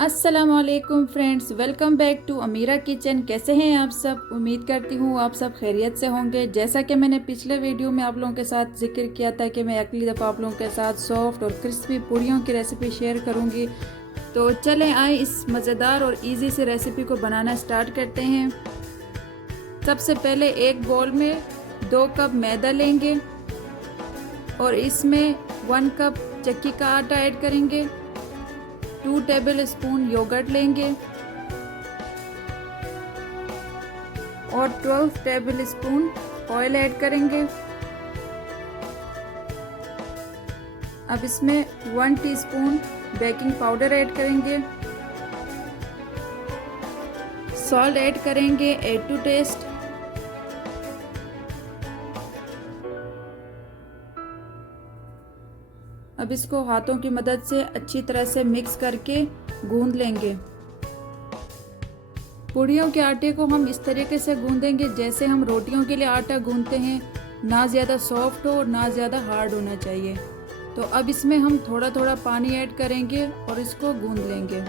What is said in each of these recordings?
अस्सलामुअलैकुम friends, welcome back to Amira kitchen. कैसे हैं आप सब? उम्मीद करती हूँ आप सब खैरियत से होंगे। जैसा कि मैंने पिछले वीडियो में आप लोगों के साथ जिक्र किया था कि मैं अगली दफ़ा आप लोगों के साथ सॉफ्ट और क्रिस्पी पूड़ियों की रेसिपी शेयर करूँगी, तो चलें आए इस मज़ेदार और इजी से रेसिपी को बनाना स्टार्ट करते हैं। सबसे पहले एक बाउल में 2 कप मैदा लेंगे और इसमें 1 कप चक्की का आटा ऐड करेंगे। 2 टेबल स्पून योगर्ट लेंगे और 12 टेबल स्पून ऑयल ऐड करेंगे। अब इसमें 1 टीस्पून बेकिंग पाउडर ऐड करेंगे। सॉल्ट ऐड करेंगे एड टू टेस्ट। अब इसको हाथों की मदद से अच्छी तरह से मिक्स करके गूंद लेंगे। पूड़ियों के आटे को हम इस तरीके से गूंदेंगे जैसे हम रोटियों के लिए आटा गूंदते हैं, ना ज़्यादा सॉफ्ट हो और ना ज़्यादा हार्ड होना चाहिए। तो अब इसमें हम थोड़ा थोड़ा पानी ऐड करेंगे और इसको गूंद लेंगे।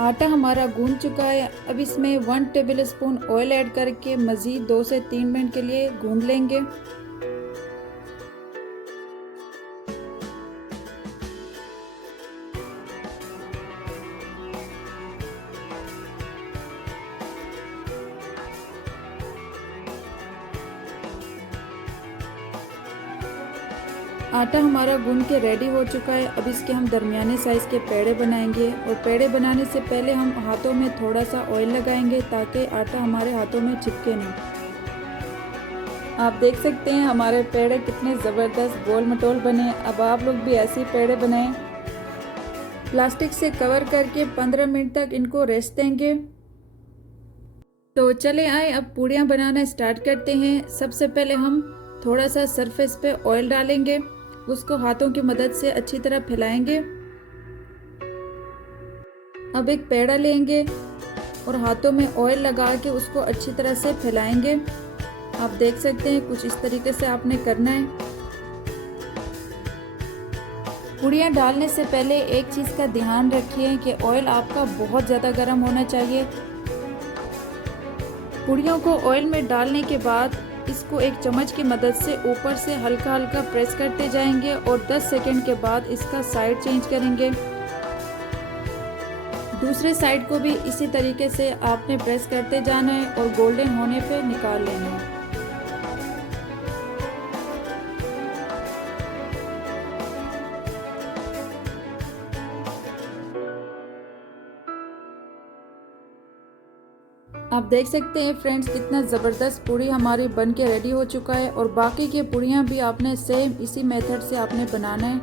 आटा हमारा गूंद चुका है। अब इसमें 1 टेबल स्पून ऑयल ऐड करके मज़ीद 2 से 3 मिनट के लिए गूंद लेंगे। आटा हमारा गूंद के रेडी हो चुका है। अब इसके हम दरमियाने साइज़ के पेड़े बनाएंगे और पेड़े बनाने से पहले हम हाथों में थोड़ा सा ऑयल लगाएंगे ताकि आटा हमारे हाथों में चिपके ना। आप देख सकते हैं हमारे पेड़े कितने ज़बरदस्त गोल मटोल बने। अब आप लोग भी ऐसे ही पेड़े बनाएं। प्लास्टिक से कवर करके 15 मिनट तक इनको रेस्ट देंगे। तो चले आए अब पूड़ियाँ बनाना स्टार्ट करते हैं। सबसे पहले हम थोड़ा सा सरफेस पे ऑयल डालेंगे, उसको हाथों की मदद से अच्छी तरह फैलाएंगे। अब एक पेड़ा लेंगे और हाथों में ऑयल लगा के उसको अच्छी तरह से फैलाएंगे। आप देख सकते हैं कुछ इस तरीके से आपने करना है। पूड़ियाँ डालने से पहले एक चीज़ का ध्यान रखिए कि ऑयल आपका बहुत ज़्यादा गर्म होना चाहिए। पूड़ियों को ऑयल में डालने के बाद इसको एक चम्मच की मदद से ऊपर से हल्का हल्का प्रेस करते जाएंगे और 10 सेकंड के बाद इसका साइड चेंज करेंगे। दूसरे साइड को भी इसी तरीके से आपने प्रेस करते जाना है और गोल्डन होने पे निकाल लेना है। आप देख सकते हैं फ्रेंड्स कितना ज़बरदस्त पूड़ी हमारी बन के रेडी हो चुका है और बाकी की पूड़ियाँ भी आपने सेम इसी मेथड से आपने बनाना है।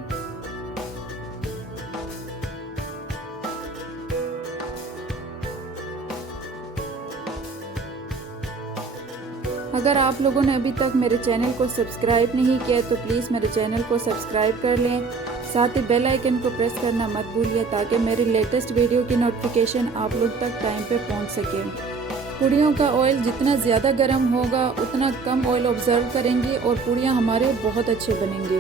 अगर आप लोगों ने अभी तक मेरे चैनल को सब्सक्राइब नहीं किया तो प्लीज़ मेरे चैनल को सब्सक्राइब कर लें। साथ ही बेल आइकन को प्रेस करना मत भूलिए ताकि मेरी लेटेस्ट वीडियो की नोटिफिकेशन आप लोग तक टाइम पे पहुंच सके। पूड़ियों का ऑयल जितना ज़्यादा गर्म होगा उतना कम ऑयल ऑब्जर्व करेंगी और पूड़ियाँ हमारे बहुत अच्छे बनेंगे।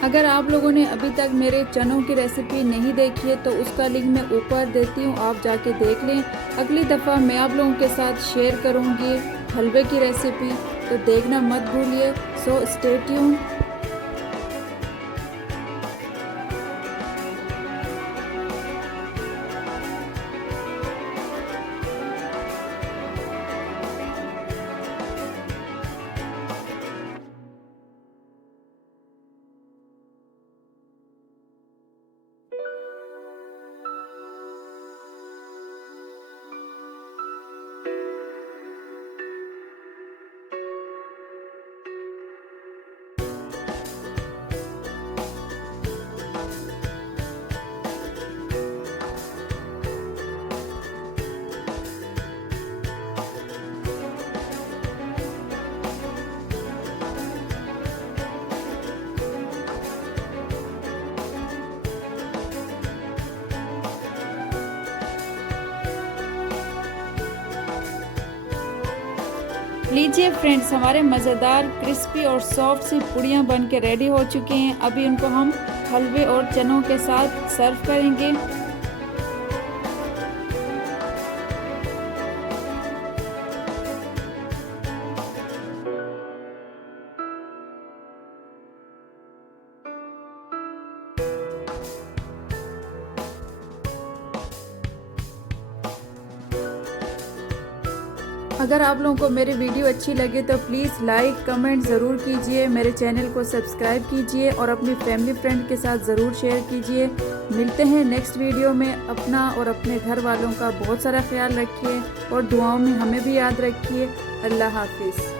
अगर आप लोगों ने अभी तक मेरे चनों की रेसिपी नहीं देखी है तो उसका लिंक मैं ऊपर देती हूँ, आप जाके देख लें। अगली दफ़ा मैं आप लोगों के साथ शेयर करूँगी हलवे की रेसिपी, तो देखना मत भूलिए। So stay tune. लीजिए फ्रेंड्स, हमारे मज़ेदार क्रिस्पी और सॉफ्ट सी पूड़ियाँ बन के रेडी हो चुकी हैं। अभी इनको हम हलवे और चनों के साथ सर्व करेंगे। अगर आप लोगों को मेरी वीडियो अच्छी लगे तो प्लीज़ लाइक कमेंट ज़रूर कीजिए, मेरे चैनल को सब्सक्राइब कीजिए और अपनी फैमिली फ्रेंड के साथ ज़रूर शेयर कीजिए। मिलते हैं नेक्स्ट वीडियो में। अपना और अपने घर वालों का बहुत सारा ख्याल रखिए और दुआओं में हमें भी याद रखिए। अल्लाह हाफिज़।